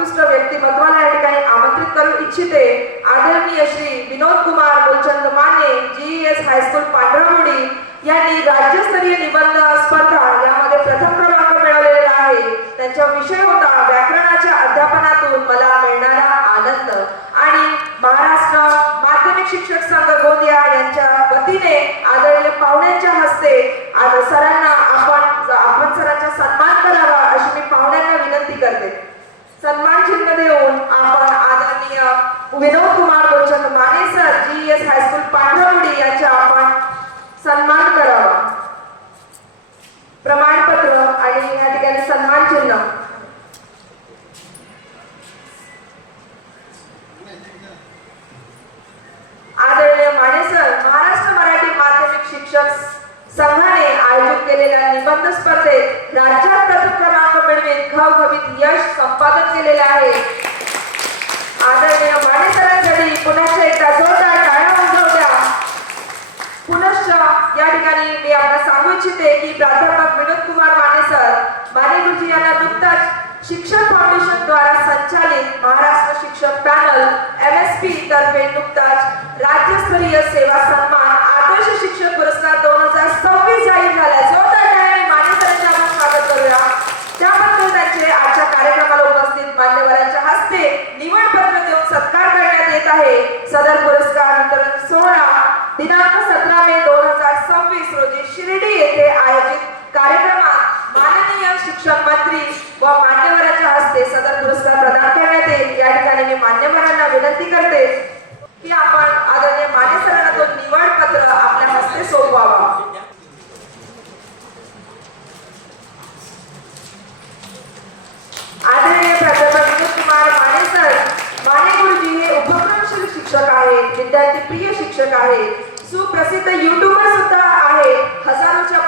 उत्कृष्ट व्यक्तिमत्वाला या ठिकाणी आमंत्रित करू इच्छिते। आदरणीय श्री विनोद कुमार मूलचंद माने, GES हायस्कूल पांढरमुडी यांनी राज्यस्तरीय निबंध स्पर्धा यामध्ये प्रथम क्रमांक मिळवलेला आहे। त्यांचा विषय होता व्याकरणाच्या अध्यापनातून मला मिळणारा आनंद। आणि महाराष्ट्र माध्यमिक शिक्षक संघ गोंदिया यांच्या वतीने आदरणीय पाहुण्यांच्या हस्ते आज सरांना आपण सरांचा सन्मान करावा अशी मी पाहुण्यांना विनंती करते। सन्मान चिन्ह देऊन आपण आदरणीय Vinod Kumar Moolchand Mane sir, GES high school Pandharmudi यांचा आपण सन्मान करावा। प्रमाणपत्र आणि या ठिकाणी सन्मान चिन्ह। आदरणीय माने सर, महाराष्ट्र मराठी माध्यमिक शिक्षक संघाने आयोजित केलेल्या निबंध स्पर्धेत राज्यात प्रथम क्रमांक मिळवून घवघवीत यश संपादन केलेले आहे। आदरणीय माने सरांसाठी पुन्हा एकदा जोरदार टाळ्या वाजवू द्या। पुनश्च या ठिकाणी मी आपल्याला सांगू इच्छिते की प्राध्यापक विनोद कुमार माने सर माने गुरुजी यांना नुकताच शिक्षक फाउंडेशन द्वारा संचालित महाराष्ट्र शिक्षक पॅनल MSP तर्फे नुकताच राज्यस्तरीय सेवा सन्मान आदर्श शिक्षक पुरस्कार 2026 जाहीर झाला। जोरदार टाळ्यांनी माने सरांचे आपण स्वागत करूया। त्याबद्दल त्यांचे आजच्या कार्यक्रमाला उपस्थित मान्यवरांच्या हस्ते निवडपत्र देऊन सत्कार करण्यात येत आहे। सदर पुरस्कार वितरण सोहळा दिनांक 17 मे 2026 रोजी शिर्डी येथे आयोजित कार्यक्रमात माननीय शिक्षण मंत्री व मान्यवरांच्या हस्ते सदर पुरस्कार प्रदान करण्यात येईल। या ठिकाणी मी मान्यवरांना विनंती करते की आपण आदरणीय माने सरांना तो निवडपत्र आपल्या हस्ते सोपवावा। आदरणीय प्राध्यापक विनोद कुमार माने सर, माने गुरुजी हे उपक्रमशील शिक्षक आहेत, विद्यार्थी प्रिय शिक्षक आहेत, सुप्रसिद्ध युट्यूबर सुद्धा आहे। हजारोच्या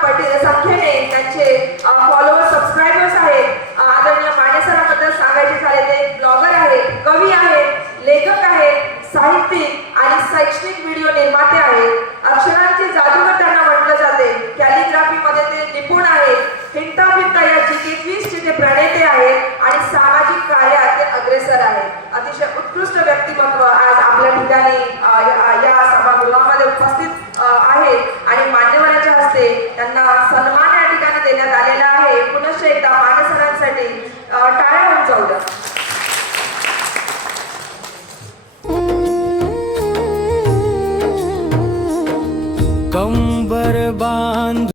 संख्येने त्यांचे फॉलोअर्स सबस्क्रायबर्स आहेत। आदरणीय माने सरांबद्दल सांगायचे झाले ते ब्लॉगर आहेत, कवी आहेत, लेखक आहेत, साहित्यिक आणि शैक्षणिक व्हिडिओ निर्माते आहेत। अक्षरांचे जादूगर त्यांना म्हटलं जाते। कॅलिग्राफी मध्ये ते निपुण आहेत। हिंटा फिरता या GK क्विझचे ते प्रणेते आहेत आणि सामाजिक कार्यात ते अग्रेसर आहेत। अतिशय उत्कृष्ट व्यक्तिमत्व आज आपल्या ठिकाणी या सभागृहामध्ये उपस्थित आहे आणि मान्यवरांच्या हस्ते त्यांना सन्मान या ठिकाणी देण्यात आलेला आहे। पुनश्च एकदा माने सरांसाठी टाळ्या वाजवू द्या। कंबर बांध